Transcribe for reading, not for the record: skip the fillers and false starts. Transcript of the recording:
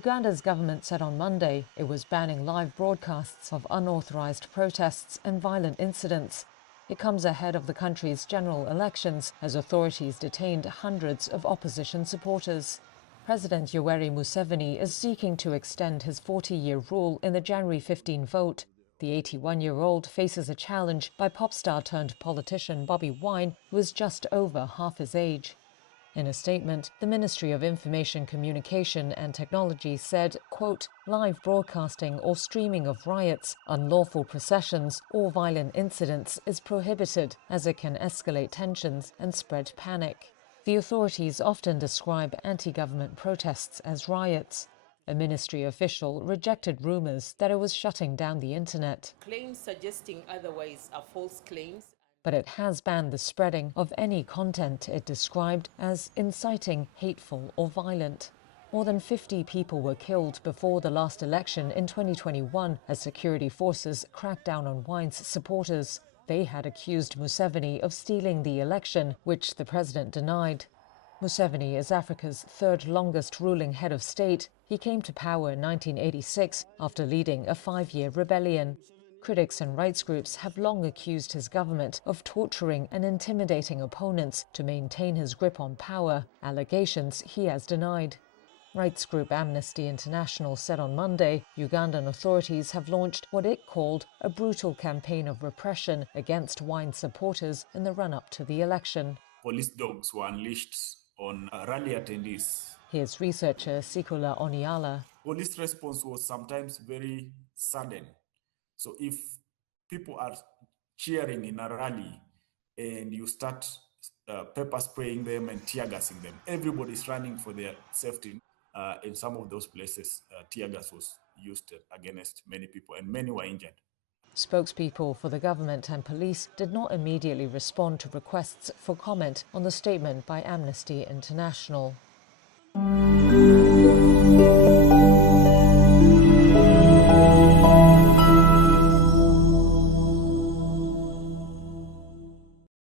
Uganda's government said on Monday it was banning live broadcasts of unauthorized protests and violent incidents. It comes ahead of the country's general elections as authorities detained hundreds of opposition supporters. President Yoweri Museveni is seeking to extend his 40-year rule in the January 15 vote. The 81-year-old faces a challenge by pop star turned politician Bobi Wine, who is just over half his age. In a statement, the Ministry of Information Communication and Technology said, quote, live broadcasting or streaming of riots, unlawful processions or violent incidents is prohibited as it can escalate tensions and spread panic. The authorities often describe anti-government protests as riots. A ministry official rejected rumors that it was shutting down the internet. Claims suggesting otherwise are false claims. But it has banned the spreading of any content it described as inciting, hateful or violent. More than 50 people were killed before the last election in 2021 as security forces cracked down on Wine's supporters. They had accused Museveni of stealing the election, which the president denied. Museveni is Africa's third longest ruling head of state. He came to power in 1986 after leading a 5-year rebellion. Critics and rights groups have long accused his government of torturing and intimidating opponents to maintain his grip on power, allegations he has denied. Rights group Amnesty International said on Monday Ugandan authorities have launched what it called a brutal campaign of repression against Wine supporters in the run-up to the election. Police dogs were unleashed on rally attendees. Here's researcher Sikula Oniala. Police response was sometimes very sudden. So if people are cheering in a rally and you start pepper spraying them and tear gassing them, everybody's running for their safety. In some of those places, tear gas was used against many people and many were injured. Spokespeople for the government and police did not immediately respond to requests for comment on the statement by Amnesty International.